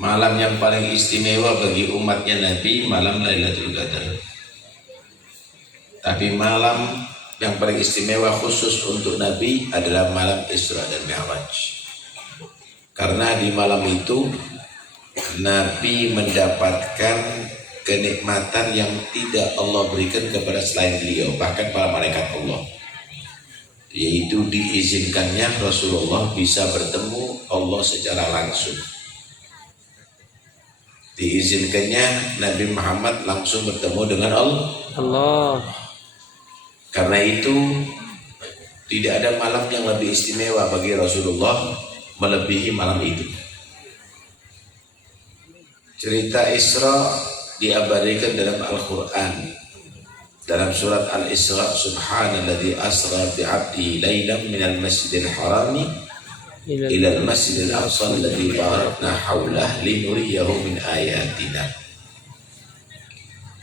Malam yang paling istimewa bagi umatnya Nabi malam Lailatul Qadar. Tapi malam yang paling istimewa khusus untuk Nabi adalah malam Isra dan Mi'raj. Karena di malam itu Nabi mendapatkan kenikmatan yang tidak Allah berikan kepada selain beliau, bahkan para malaikat Allah. Yaitu diizinkannya Rasulullah bisa bertemu Allah secara langsung. Diizinkannya Nabi Muhammad langsung bertemu dengan Allah. Karena itu tidak ada malam yang lebih istimewa bagi Rasulullah melebihi malam itu. Cerita Isra diabadikan dalam Al-Quran. Dalam surat Al-Isra, Subhanalladzi asra bi'abdi laylan minal masjidil harami ilal masjidil aqsa alladzi barakna haulah linuriyahu min ayatina.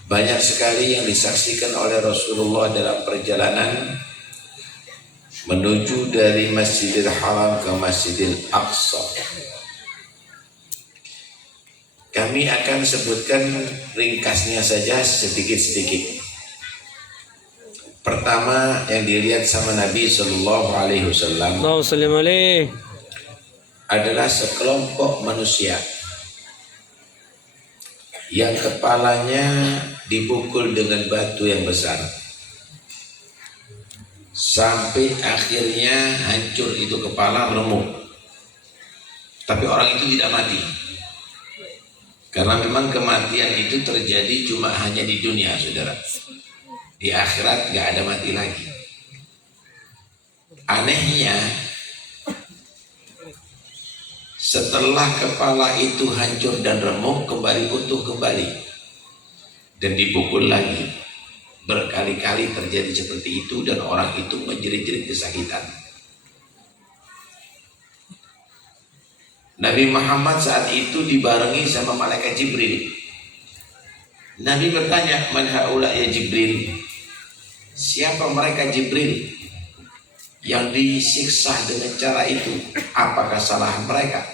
Banyak sekali yang disaksikan oleh Rasulullah dalam perjalanan menuju dari Masjidil Haram ke Masjidil Aqsa. Kami akan sebutkan ringkasnya saja sedikit-sedikit. Pertama yang dilihat sama Nabi Sallallahu Alaihi Wasallam adalah sekelompok manusia yang kepalanya dipukul dengan batu yang besar sampai akhirnya hancur itu kepala, remuk. Tapi orang itu tidak mati, karena memang kematian itu terjadi cuma hanya di dunia, saudara. Di akhirat gak ada mati lagi. Anehnya, setelah kepala itu hancur dan remuk, kembali utuh kembali dan dipukul lagi. Berkali-kali terjadi seperti itu dan orang itu menjerit-jerit kesakitan. Nabi Muhammad saat itu dibarengi sama malaikat Jibril. Nabi bertanya, "Man haula ya Jibril?" Siapa mereka Jibril yang disiksa dengan cara itu? Apakah salah mereka?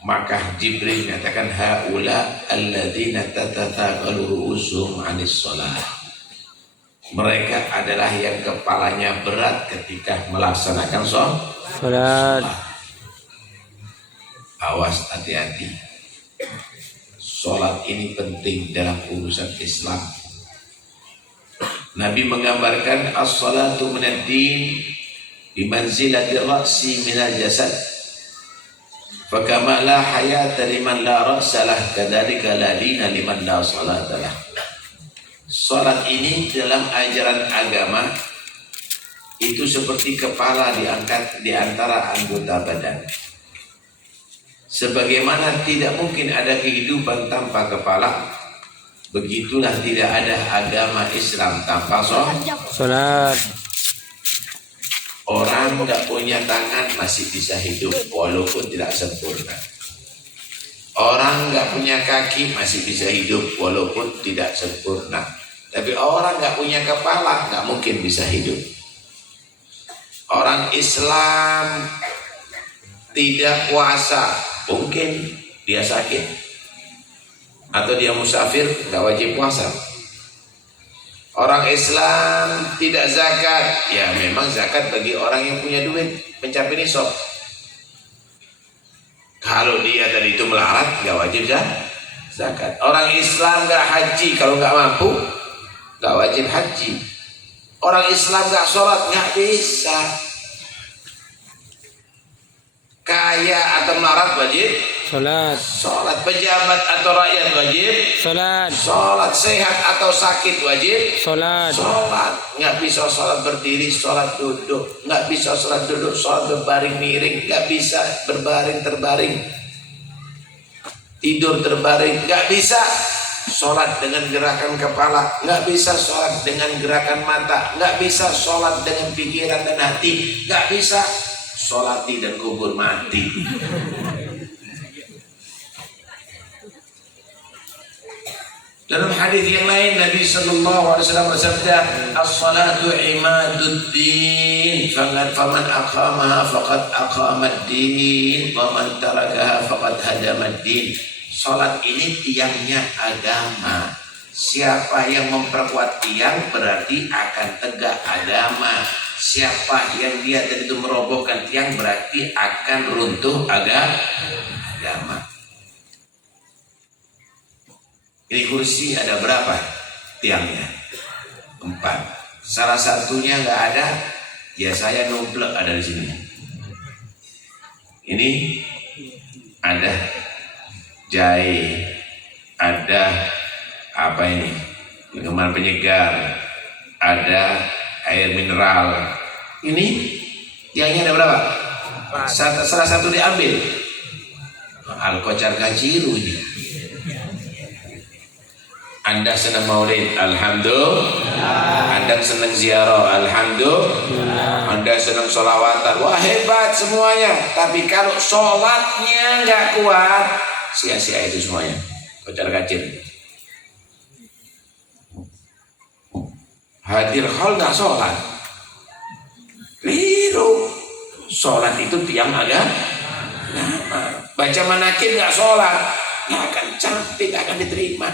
Maka Jibril menyatakan, haula alladzina tatataqalu ru'usuhum 'anis shalah. Mereka adalah yang kepalanya berat ketika melaksanakan salat. Awas, hati-hati. Salat ini penting dalam urusan Islam. Nabi menggambarkan as-salatu minad din bi manzilati ra'si minal jasad. Fa kama la hayata liman la ra'sa lah, kadzalika la dina liman la salata lah. Salat ini dalam ajaran agama itu seperti kepala diangkat di antara anggota badan. Sebagaimana tidak mungkin ada kehidupan tanpa kepala, begitulah tidak ada agama Islam tanpa salat. Orang nggak punya tangan masih bisa hidup walaupun tidak sempurna. Orang nggak punya kaki masih bisa hidup walaupun tidak sempurna. Tapi orang nggak punya kepala nggak mungkin bisa hidup. Orang Islam tidak puasa, mungkin dia sakit atau dia musafir, nggak wajib puasa. Orang Islam tidak zakat, ya memang zakat bagi orang yang punya duit mencapai nisab. Kalau dia tadi itu melarat, nggak wajib zakat. Orang Islam nggak haji, kalau nggak mampu, nggak wajib haji. Orang Islam nggak sholat, nggak bisa. Kaya atau melarat wajib sholat. Pejabat atau rakyat wajib sholat. Sehat atau sakit wajib sholat. Nggak bisa sholat berdiri, sholat duduk. Nggak bisa sholat duduk, sholat berbaring miring. Nggak bisa berbaring terbaring, tidur terbaring. Nggak bisa sholat dengan gerakan kepala. Nggak bisa sholat dengan gerakan mata. Nggak bisa sholat dengan pikiran dan hati. Nggak bisa sholati dan kubur mati. Dalam hadis yang lain Nabi sallallahu alaihi wasallam bersabda, "As-salatu imaduddin, faman aqamaha faqad aqamad-din, wa man tarakaha faqad hadamad-din." Salat ini tiangnya agama. Siapa yang memperkuat tiang berarti akan tegak agama. Siapa yang dia tadi itu merobohkan tiang berarti akan runtuh agama. Ini kursi ada berapa tiangnya? 4. Salah satunya nggak ada, ya saya numplek ada di sini. Ini ada jahe, ada apa ini? Minuman penyegar, ada air mineral. Ini tiangnya ada berapa? Salah satu diambil. Al-Kocar Kaciru ini. Anda senang maulid, alhamdulillah. Anda senang ziarah, alhamdulillah. Anda senang sholawatan, wah hebat semuanya. Tapi kalau sholatnya nggak kuat, sia-sia itu semuanya. Kocar kacir. Hadir hal nggak sholat, keliru. Sholat itu tiang agama. Baca manakib nggak sholat, nggak akan cantik, nggak akan diterima.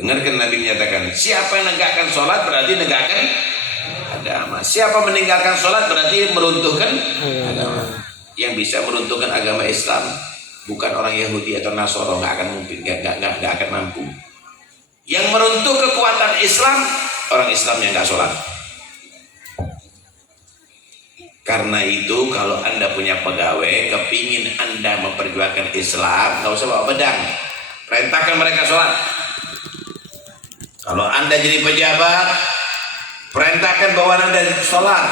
Dengarkan Nabi menyatakan, siapa yang menegakkan sholat berarti menegakkan agama. Siapa meninggalkan sholat berarti meruntuhkan agama. Yang bisa meruntuhkan agama Islam bukan orang Yahudi atau Nasoro, nggak akan mungkin, nggak akan mampu. Yang meruntuh kekuatan Islam orang Islam yang nggak sholat. Karena itu kalau Anda punya pegawai, kepingin Anda memperjuangkan Islam, nggak usah bawa pedang, perintahkan mereka sholat. Kalau Anda jadi pejabat, perintahkan bawahan Anda sholat.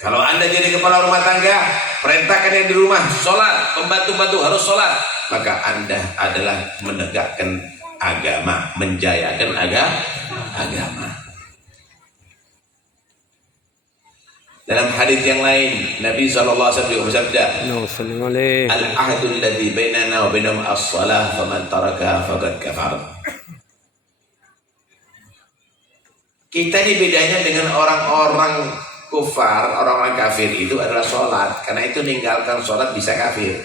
Kalau Anda jadi kepala rumah tangga, perintahkan yang di rumah sholat, pembantu-pembantu harus sholat. Maka Anda adalah menegakkan agama, menjayakan agama. Dalam hadis yang lain, Nabi SAW bersabda, "Al-ahdul ladzi bainana wa bainahum as-shalah, faman tarakaha faqad kafar." Kita ini bedanya dengan orang-orang kufar, orang-orang kafir itu adalah sholat. Karena itu meninggalkan sholat bisa kafir.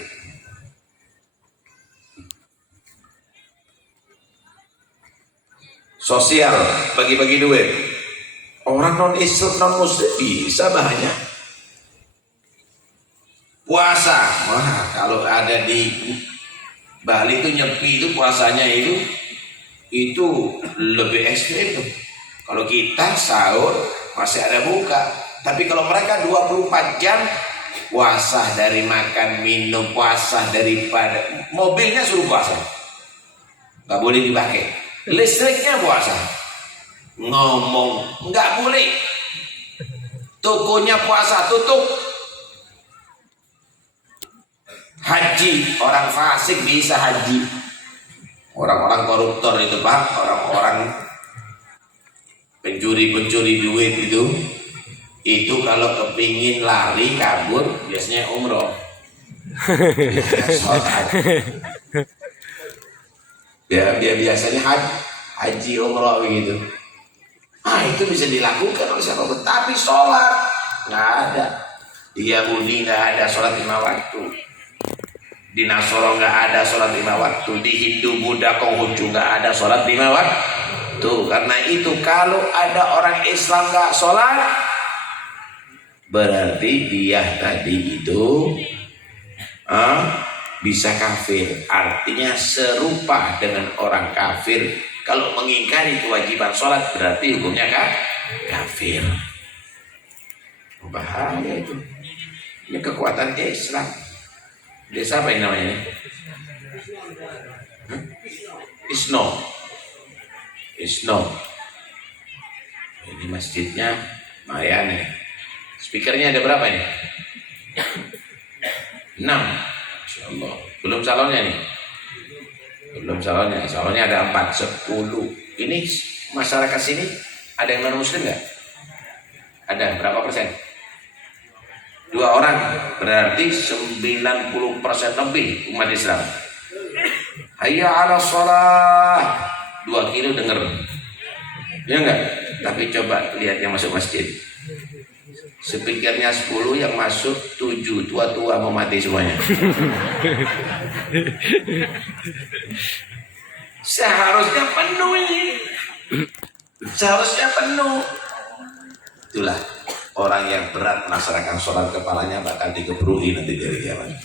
Sosial, bagi-bagi duit. Orang non-Islam, non-Muslim bisa banyak. Puasa, wah kalau ada di Bali itu nyepi itu puasanya itu lebih ekstrim. Kalau kita sahur masih ada buka, tapi kalau mereka 24 jam puasa dari makan minum, puasa daripada mobilnya suruh puasa, nggak boleh dipakai, listriknya puasa, ngomong nggak boleh, tokonya puasa tutup. Haji, orang fasik bisa haji, orang-orang koruptor itu Pak, orang-orang pencuri duit itu kalau kepingin lari kabur biasanya umroh. Dia biasanya haji umroh begitu. Itu bisa dilakukan oleh siapapun, tapi sholat nggak ada. Di Yahudi nggak ada sholat 5 waktu, di Nasoro nggak ada sholat 5 waktu, di Hindu, Buddha, Konghucu nggak ada sholat 5 waktu. Karena itu kalau ada orang Islam nggak sholat, berarti dia tadi itu bisa kafir. Artinya serupa dengan orang kafir. Kalau mengingkari kewajiban sholat berarti hukumnya kafir. Bahaya itu. Ini kekuatan Islam. Desa apa yang namanya? Isno. Ini masjidnya lumayan ya. Speakernya ada berapa ini? 6. Insya Allah. Belum salonnya nih. Salonnya ada 4, 10. Ini masyarakat sini ada yang non muslim nggak? Ada berapa persen? 2 orang, berarti 90% lebih umat Islam. hayya 'ala shalah, 2 kilo denger. Ya enggak? Tapi coba lihat yang masuk masjid. Speakernya 10, yang masuk 7, tua-tua mau mati semuanya. Seharusnya penuh ini. Seharusnya penuh. Itulah orang yang berat melaksanakan sholat, kepalanya bakal dikebrui nanti dari kiamat.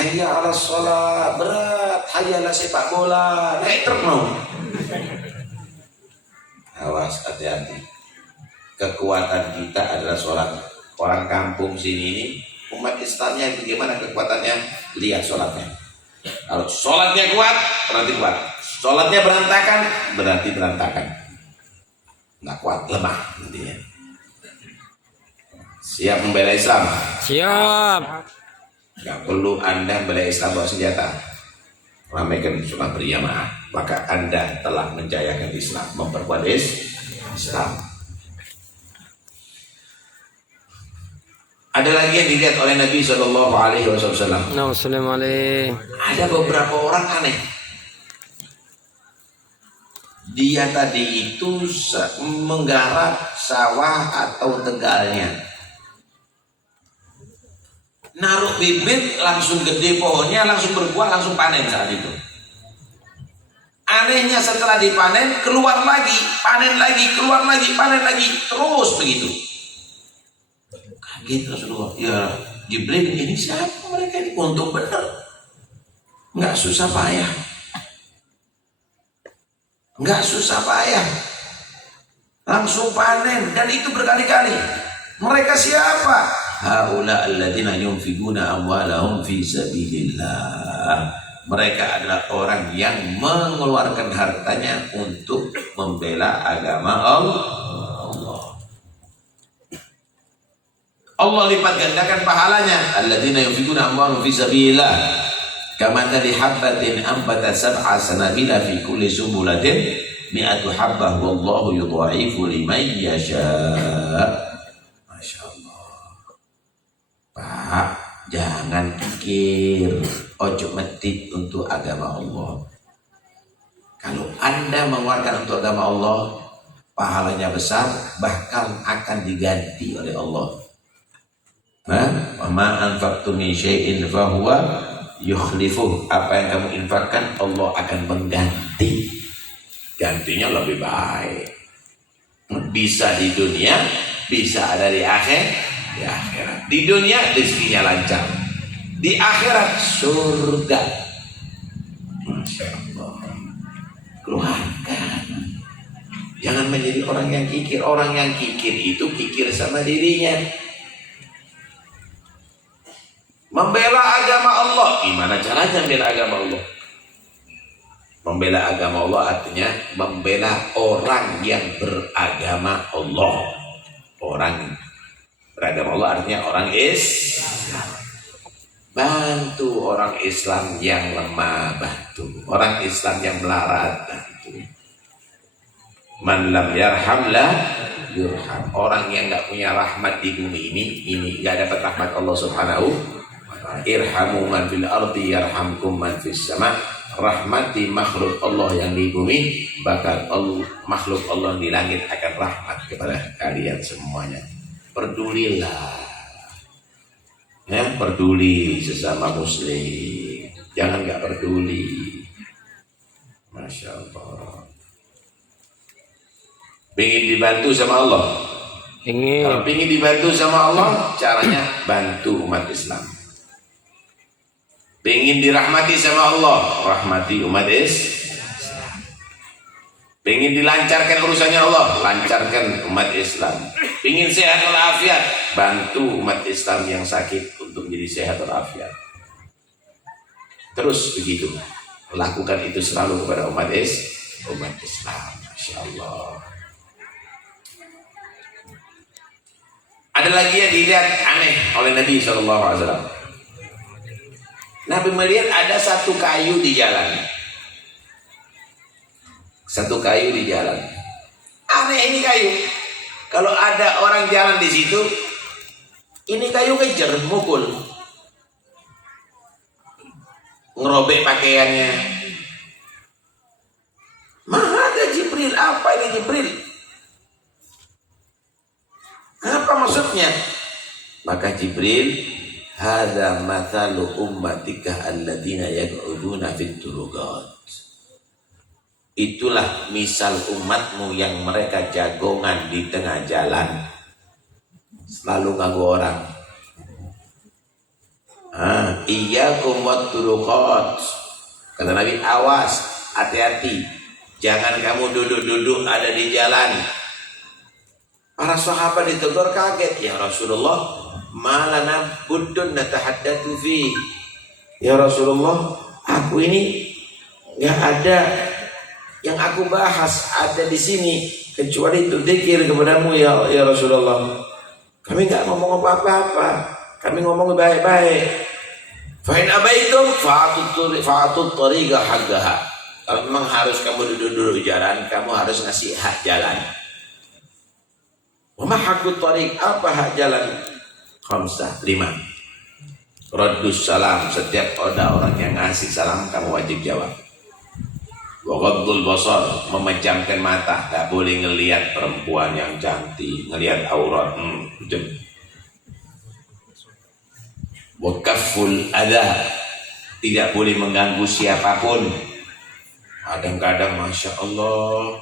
Hayya 'ala sholat, berat. Hayya 'ala sepak bola, naik terus. Awas, hati-hati. Kekuatan kita adalah sholat. Orang kampung sini ini, umat Islamnya bagaimana kekuatannya? Lihat sholatnya. Kalau sholatnya kuat, berarti kuat. Sholatnya berantakan, berarti berantakan. Nggak kuat, lemah nantinya. Siap membela Islam? Siap. Nggak perlu Anda membela Islam bawa senjata. Ramaikan sholat berjamaah, maka Anda telah menjayakan Islam, memperkuat Islam. Ada lagi yang dilihat oleh Nabi Shallallahu Alaihi Wasallam. Ada beberapa orang aneh. Dia tadi itu menggarap sawah atau tegalnya, naruh bibit langsung gede pohonnya, langsung berbuah, langsung panen saat itu. Anehnya setelah dipanen keluar lagi, panen lagi, keluar lagi, panen lagi, terus begitu. Kaget Rasulullah, ya Jibril, ini siapa mereka ini? Untung bener, nggak susah payah, nggak susah payah, langsung panen, dan itu berkali-kali. Mereka siapa? Haula alladzina yunfikuna amwalahum fi sabilillah. Mereka adalah orang yang mengeluarkan hartanya untuk membela agama Allah. Allah lipat gandakan pahalanya. Alladzina yunfikuna amwalahum fi sabilillah kamathali habbatin ambatat sab'a sanabila fi kulli sumbulatin mi'atu habbah wallahu yudha'ifu liman yasha'. Masya Allah. Pak, jangan pikir ojo metik untuk agama Allah. Kalau Anda mengeluarkan untuk agama Allah, pahalanya besar, bahkan akan diganti oleh Allah. Wa ma anfaqtum min syai'in fa huwa yukhlifuh. Apa yang kamu infakkan, Allah akan mengganti. Gantinya lebih baik. Bisa di dunia, bisa ada di akhirat. Di dunia rezekinya lancar, di akhirat surga. Masya Allah. Keluarkan. Jangan menjadi orang yang kikir. Orang yang kikir itu kikir sama dirinya. Membela agama Allah, gimana caranya membela agama Allah? Membela agama Allah artinya membela orang yang beragama Allah. Orang beragama Allah artinya orang Islam. Bantu orang Islam yang lemah, bantu orang Islam yang melarat, bantu. Man lam yarham la yurham. Orang yang nggak punya rahmat di bumi ini nggak dapat rahmat Allah Subhanahu. Irhamu man fil ardi yarhamkum man fis sama. Rahmati makhluk Allah yang di bumi, bahkan makhluk Allah di langit akan rahmat kepada kalian semuanya. Pedulilah, ya, peduli sesama muslim. Jangan nggak peduli. Masya Allah. Pengen dibantu sama Allah. Kalau pengen dibantu sama Allah, caranya bantu umat Islam. Pengen dirahmati sama Allah, rahmati umat Islam. Pengen dilancarkan urusannya Allah, lancarkan umat Islam. Pengen sehat walafiat, bantu umat Islam yang sakit untuk menjadi sehat walafiat. Terus begitu, lakukan itu selalu kepada umat Islam. Masya Allah. Ada lagi yang dilihat aneh oleh Nabi SAW. Nabi melihat ada satu kayu di jalan. Satu kayu di jalan. Aneh ini kayu. Kalau ada orang jalan di situ, ini kayu kejar, mukul. ngerobek pakaiannya. Mahada Jibril, apa ini Jibril? Apa maksudnya? Maka Jibril, hadza mathalu ummatika alladziina yaq'uduna fit turuqat. Itulah misal umatmu yang mereka jagongan di tengah jalan, selalu ganggu orang. Iyyakum wat turuqat. Kata Nabi, awas, hati-hati, jangan kamu duduk-duduk ada di jalan. Para sahabat ditegur kaget, ya Rasulullah, malana buddun natahaddatsu fi. Ya Rasulullah, aku ini nggak ada yang aku bahas ada di sini kecuali itu dzikir kepadamu ya Rasulullah. Kami nggak ngomong apa-apa, kami ngomong baik-baik. Fa in abaitum fa'atut tariqa haqqaha. Kalau memang harus kamu duduk-duduk jalan, kamu harus ngasih hak jalan. Wa ma haqqut tariq, apa hak jalan? 5. Raddus salam, setiap ada orang yang ngasih salam kamu wajib jawab. Wa ghaddul basar, memejamkan mata, enggak boleh ngelihat perempuan yang cantik, ngelihat aurat. Wa kafful adha, tidak boleh mengganggu siapapun. Kadang-kadang Masya Allah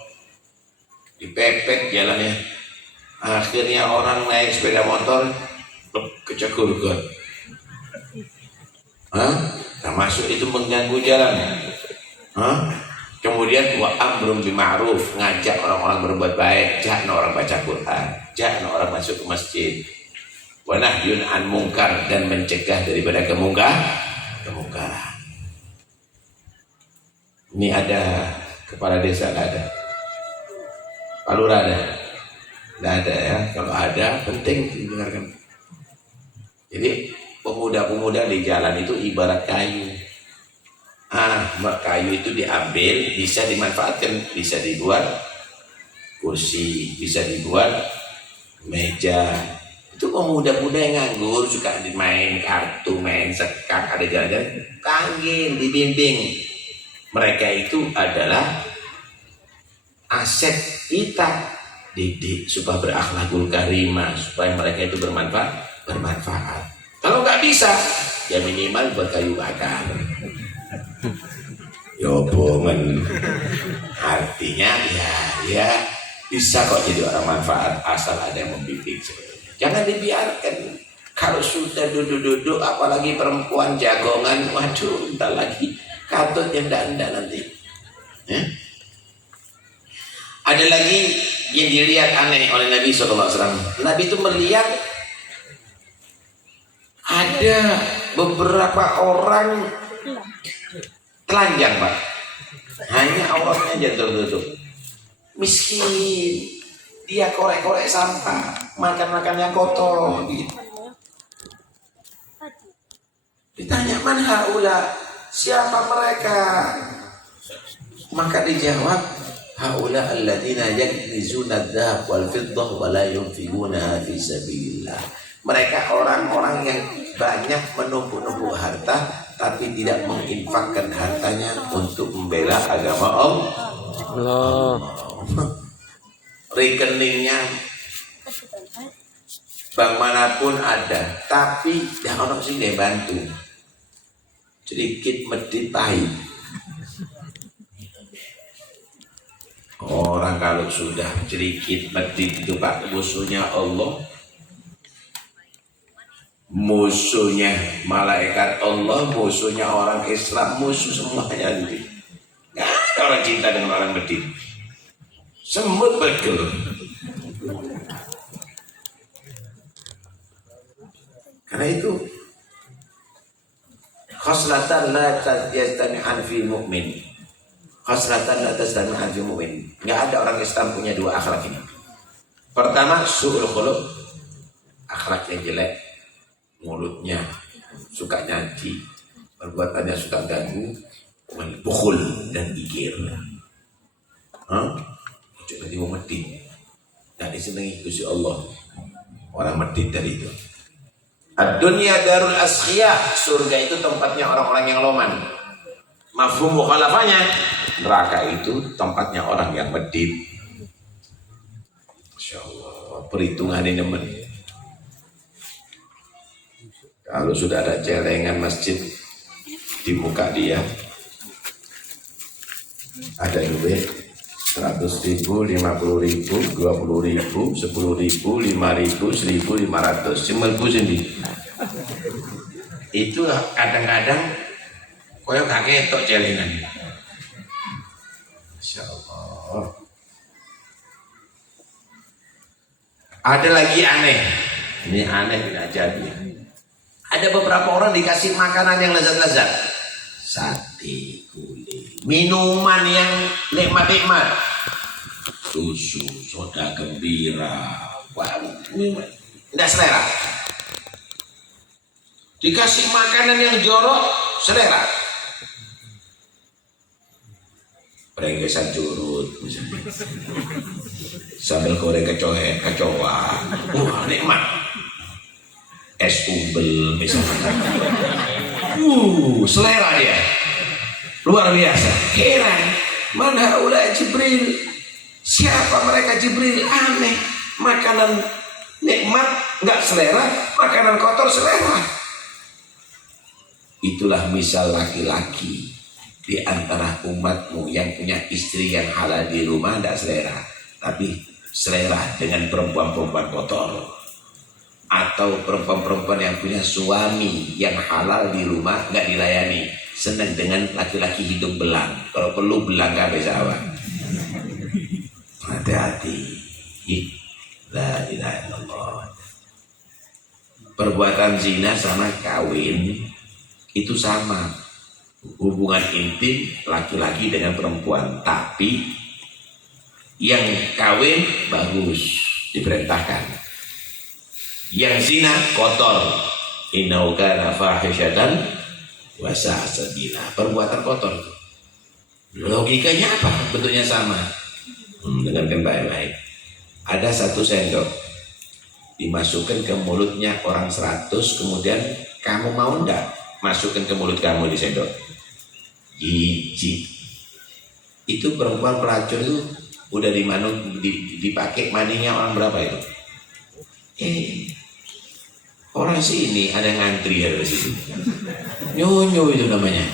dipepet jalannya, akhirnya orang naik sepeda motor kecekurkan. Termasuk itu mengganggu jalan. Kemudian wa amrun bil ma'ruf, ngajak orang-orang berbuat baik, jangan orang baca Quran, jangan orang masuk ke masjid. Wa nahyun an munkar, dan mencegah daripada kemungkaran. Ini ada kepala desa, nggak ada? Pak Lurah ada? Nggak ada ya. Kalau ada, penting didengarkan. Jadi pemuda-pemuda di jalan itu ibarat kayu. Kayu itu diambil, bisa dimanfaatkan, bisa dibuat kursi, bisa dibuat meja. Itu pemuda-pemuda yang nganggur, suka main kartu, main sekak, ada jalan-jalan, panggil, dibimbing. Mereka itu adalah aset kita, didik supaya berakhlakul karimah, supaya mereka itu bermanfaat. Kalau nggak bisa, ya minimal berkayu bakar. Yobongan, artinya ya bisa kok jadi orang manfaat asal ada yang membimbing. Jangan dibiarkan. Kalau sudah duduk-duduk, apalagi perempuan jagongan, waduh, entar lagi katut yang enggak nanti. Ada lagi yang dilihat aneh oleh Nabi SAW. Nabi itu melihat ada beberapa orang telanjang, Pak. Hanya auratnya aja tertutup. Miskin. Dia korek-korek sampah, makan-makan yang kotor gitu. Ditanya, man haula, siapa mereka? Maka dijawab, haula alladziina yaknizuna adh-dhahab wal fiddah wa la yunfiquna fi sabilillah. Mereka orang-orang yang banyak menumpuk-numpuk harta tapi tidak menginfakkan hartanya untuk membela agama Allah. Rekeningnya bank manapun ada, tapi dah orang sih nggak bantu, sedikit medit pahit. Orang kalau sudah sedikit medit itu Pak, musuhnya Allah, musuhnya malaikat Allah, musuhnya orang Islam, musuh semuanya nanti. Nggak ada orang cinta dengan orang medit. Semut betul. Karena itu khaslatan la tajtami'an fi mu'min. Khaslatan la tajtami'an fi mu'min. Enggak ada orang Islam punya dua akhlak ini. Pertama, su'ul khuluq, akhlak yang jelek, mulutnya suka nyaci, perbuatannya suka ganggu, bukhul dan gigir. Jadi mau medit, dan disenangi Gusti Allah. Orang medit dari itu. Ad-dunya darul asqiya, surga itu tempatnya orang-orang yang loman. Mafhum mukhalafahnya, neraka itu tempatnya orang yang medit. Masya Allah, perhitungan ini nemen. Kalau sudah ada celengan masjid di muka dia, ada duit 100.000, 50.000, 20.000, 10.000, 5.000, 1.500, simulku sendiri. Itu kadang-kadang koyo gak ketok celengan. Masya Allah. Ada lagi aneh. Ini aneh tidak jadi. Ada beberapa orang dikasih makanan yang lezat-lezat. Sate kulit, minuman yang nikmat-nikmat, susu, soda gembira, tidak selera. Dikasih makanan yang jorok, selera. Perenggesan curut misalnya, sambal goreng kecoa, nikmat. Es umbel misalnya, selera dia, luar biasa. Heran, mana ulah Jibril? Siapa mereka Jibril? Aneh, makanan nikmat nggak selera, makanan kotor selera. Itulah misal laki-laki di antara umatmu yang punya istri yang halal di rumah tidak selera, tapi selera dengan perempuan-perempuan kotor. Atau perempuan-perempuan yang punya suami yang halal di rumah nggak dilayani, senang dengan laki-laki hidung belang, kalau perlu belang gak bisa apa. Hati-hati. La ilaha illallah. Perbuatan zina sama kawin itu sama, hubungan intim laki-laki dengan perempuan, tapi yang kawin bagus, diperintahkan. Yang zina kotor, innahu kana fahisyatan wa sa'a sabila, perbuatan kotor. Logikanya apa? Bentuknya sama. Dengarkan baik-baik. Ada satu sendok dimasukkan ke mulutnya orang 100, kemudian kamu mau enggak masukkan ke mulut kamu di sendok? Jijik. Itu perempuan pelacur itu udah dipakai maninya orang berapa itu? Orang sini ada ngantri ya dari situ. Nyonyo itu namanya.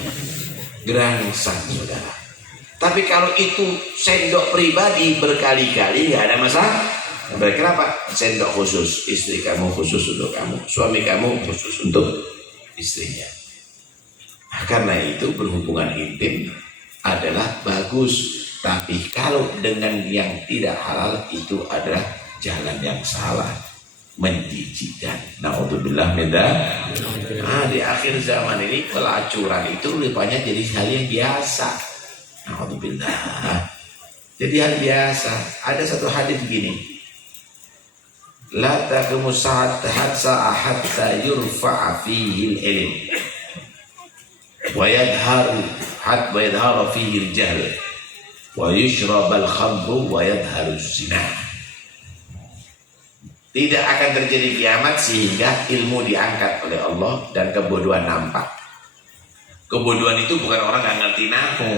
Gerangsang saudara. Tapi kalau itu sendok pribadi berkali-kali nggak ada masalah. Kenapa? Sendok khusus, istri kamu khusus untuk kamu, suami kamu khusus untuk istrinya. Karena itu berhubungan intim adalah bagus. Tapi kalau dengan yang tidak halal itu adalah jalan yang salah, menjijikkan. Naudzubillah min dzalik. Di akhir zaman ini pelacuran itu rupanya jadi hal yang biasa. Naudzubillah. Jadi hal biasa. Ada satu hadis begini. La taqumu sa'at hatta yurfa'a fihi al-ilm wa yadhharu fihi al-jahl wa yushrab al-khamru wa yadhharu az-zina. Tidak akan terjadi kiamat sehingga ilmu diangkat oleh Allah dan kebodohan nampak. Kebodohan itu bukan orang nggak ngerti nahu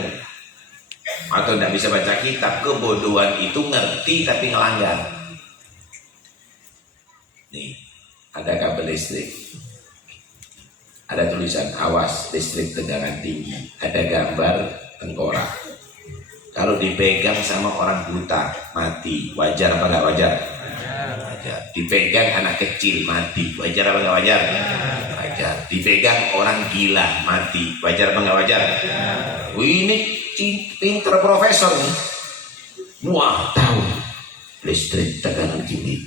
atau nggak bisa baca kitab. Kebodohan itu ngerti tapi ngelanggar. Nih, ada kabel listrik, ada tulisan awas listrik tegangan tinggi, ada gambar tengkorak. Kalau dipegang sama orang buta mati, wajar apa nggak wajar? Dipegang anak kecil mati, wajar apa nggak wajar? Wajar. Dipegang orang gila mati, wajar apa nggak wajar? Ini pinter profesor nih. Wah, tahu listrik tekanan tinggi.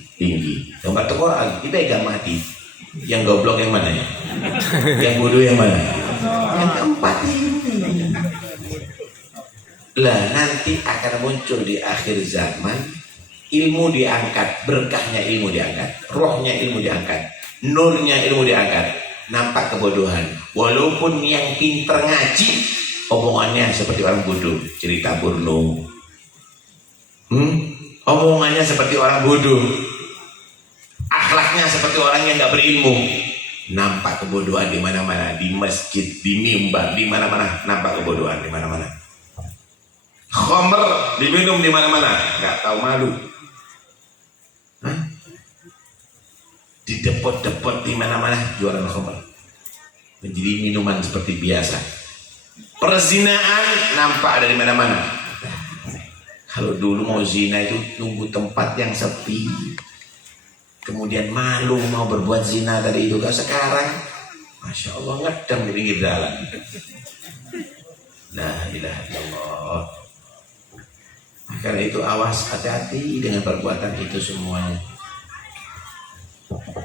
Gambar tengkorak dipegang mati. Yang goblok yang mana ya? Yang bodoh yang mana? Yang keempat ini. Lah nanti akan muncul di akhir zaman. Ilmu diangkat, berkahnya ilmu diangkat, rohnya ilmu diangkat, nurnya ilmu diangkat. Nampak kebodohan. Walaupun yang pinter ngaji, omongannya seperti orang bodoh, cerita burno. Omongannya seperti orang bodoh, akhlaknya seperti orang yang nggak berilmu. nampak kebodohan di mana-mana, di masjid, di mimbar, di mana-mana nampak kebodohan di mana-mana. Khamr diminum di mana-mana, nggak tahu malu. Hah? Di depot-depot di mana-mana jualan khamr, menjadi minuman seperti biasa. Perzinaan nampak ada di mana-mana. Kalau dulu mau zina itu nunggu tempat yang sepi, kemudian malu mau berbuat zina tadi itu. Kan sekarang Masya Allah ngedang di pinggir jalan. La ilaha illallah. Karena itu awas, hati-hati dengan perbuatan itu semuanya.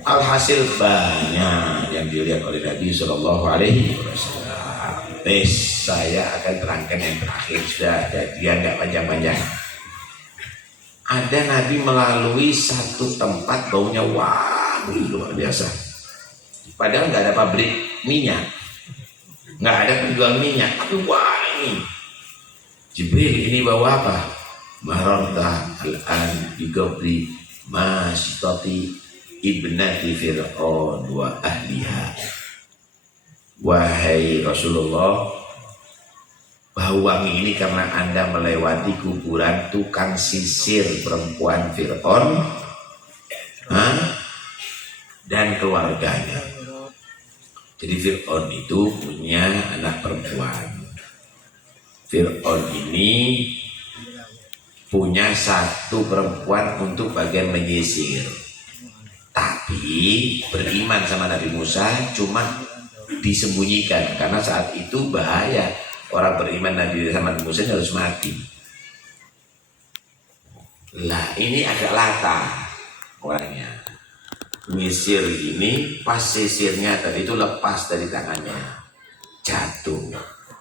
Alhasil banyak yang dilihat oleh Nabi Sallallahu Alaihi Wasallam. Saya akan terangkan yang terakhir sudah, dia nggak panjang-panjang. Ada Nabi melalui satu tempat baunya wangi luar biasa. Padahal nggak ada pabrik minyak, nggak ada penjual minyak, tapi wangi. Jibril, ini bawa apa? Mararta al-an bigobri masitati ibnati fir'aun wa ahliha. Wahai Rasulullah, bau wangi ini karena Anda melewati kuburan tukang sisir perempuan Fir'aun dan keluarganya. Jadi Fir'aun itu punya anak perempuan. Fir'aun ini punya satu perempuan untuk bagian menyisir, tapi beriman sama Nabi Musa cuma disembunyikan karena saat itu bahaya. Orang beriman Nabi sama Nabi Musa harus mati. Lah ini agak lata orangnya. Misir ini pas sisirnya tadi itu lepas dari tangannya, jatuh.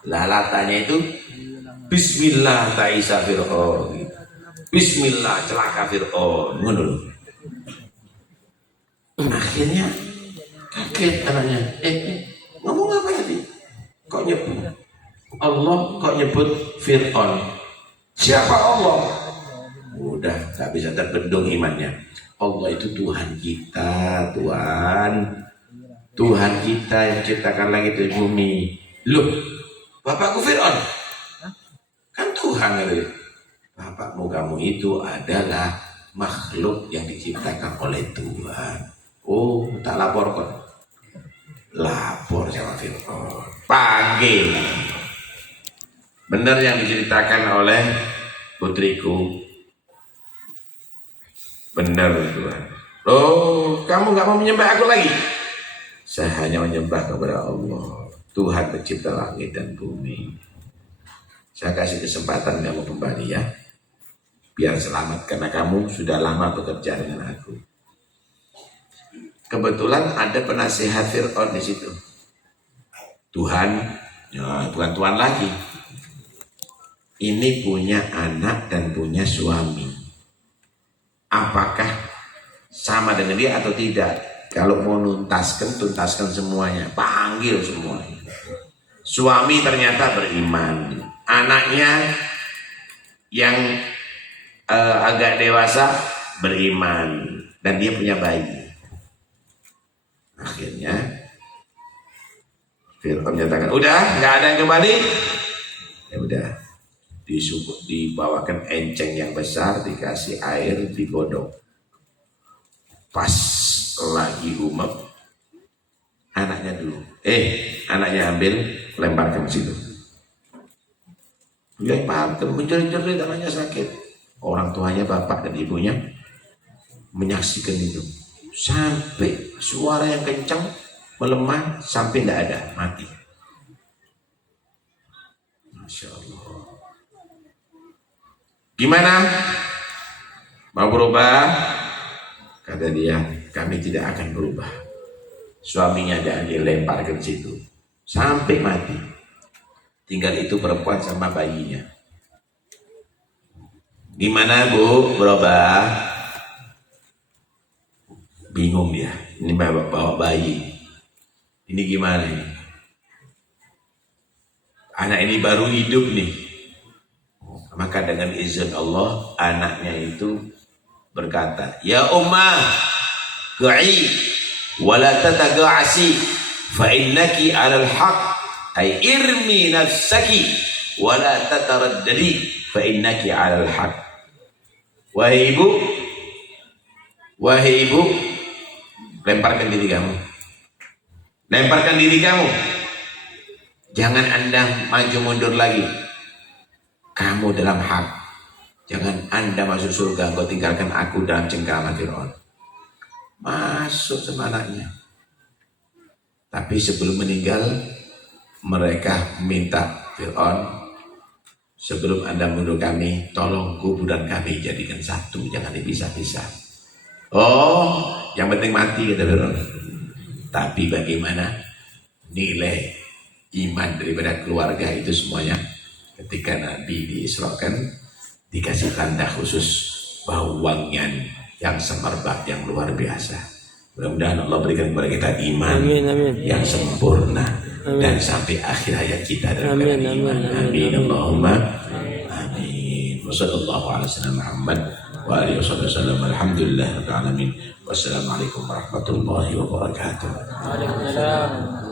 Lah latanya itu Bismillah ta'isa Fir'aun, Bismillah celaka Fir'aun. Akhirnya kaget anaknya. Ngomong apa tadi? Kok nyebut Allah, kok nyebut Fir'aun? Siapa Allah? Udah tak bisa terbendung imannya. Allah itu Tuhan kita, Tuhan kita yang ciptakan langit dan bumi. Loh, bapakku Fir'aun? Kan Tuhan gitu. Bapakmu kamu itu adalah makhluk yang diciptakan oleh Tuhan. Oh, tak laporkan. Lapor sama Fir'aun. Panggil. Benar yang diceritakan oleh putriku. Benar Tuhan. Oh, kamu nggak mau menyembah aku lagi? Saya hanya menyembah kepada Allah, Tuhan pencipta langit dan bumi. Saya kasih kesempatan kamu kembali ya, biar selamat karena kamu sudah lama bekerja dengan aku. Kebetulan ada penasihat Fir'aun di situ. Tuhan, ya, bukan Tuhan lagi. Ini punya anak dan punya suami. Apakah sama dengan dia atau tidak? Kalau mau tuntaskan semuanya, panggil semuanya. Suami ternyata beriman, anaknya yang agak dewasa beriman, dan dia punya bayi. Akhirnya Fir'aun menyatakan, udah nggak ada yang kembali. Ya udah, dibawakan enceng yang besar, dikasih air, digodok. Pas lagi umek, anaknya dulu. Anaknya ambil, lemparkan situ. Lemparkan, menjerit-jerit, anaknya sakit. Orang tuanya, bapak dan ibunya menyaksikan itu. Sampai suara yang kencang melemah, sampai tidak ada, mati. Masya Allah. Gimana? Mau berubah? Kata dia, kami tidak akan berubah. Suaminya dan dia lempar ke situ sampai mati. Tinggal itu perempuan sama bayinya. Gimana Bu, berubah? Bingung dia. Ini bawa bayi. Ini gimana ini? Anak ini baru hidup nih. Maka dengan izin Allah, anaknya itu berkata, ya Ummah, Ga'i, wala tataga'asi fa innaki 'alal haq, ay irmi nafsaki wala tataraddadi fa innaki 'alal haq. Wahai ibu, lemparkan diri kamu, lemparkan diri kamu, jangan Anda maju mundur lagi, kamu dalam hak. Jangan Anda masuk surga, engkau tinggalkan aku dalam cengkraman Fir'aun. Masuk sama anaknya. Tapi sebelum meninggal, mereka minta Fir'aun, sebelum Anda mundur kami, tolong kuburan kami jadikan satu, jangan dipisah-pisah. Oh, yang penting mati, kata Fir'aun. Tapi bagaimana nilai iman daripada keluarga itu semuanya? Ketika Nabi diisrakan, dikasih tanda khusus bau wangian yang semerbak, yang luar biasa. Mudah-mudahan Allah berikan kepada kita iman yang sempurna, dan sampai akhir hayat kita dalam keadaan iman. Amin Allahumma amin. Wassallallahu ala sayyidina Muhammad wa alihi wasallam. Alhamdulillah rabbil alamin. Wassalamualaikum warahmatullahi wabarakatuh. Waalaikumsalam.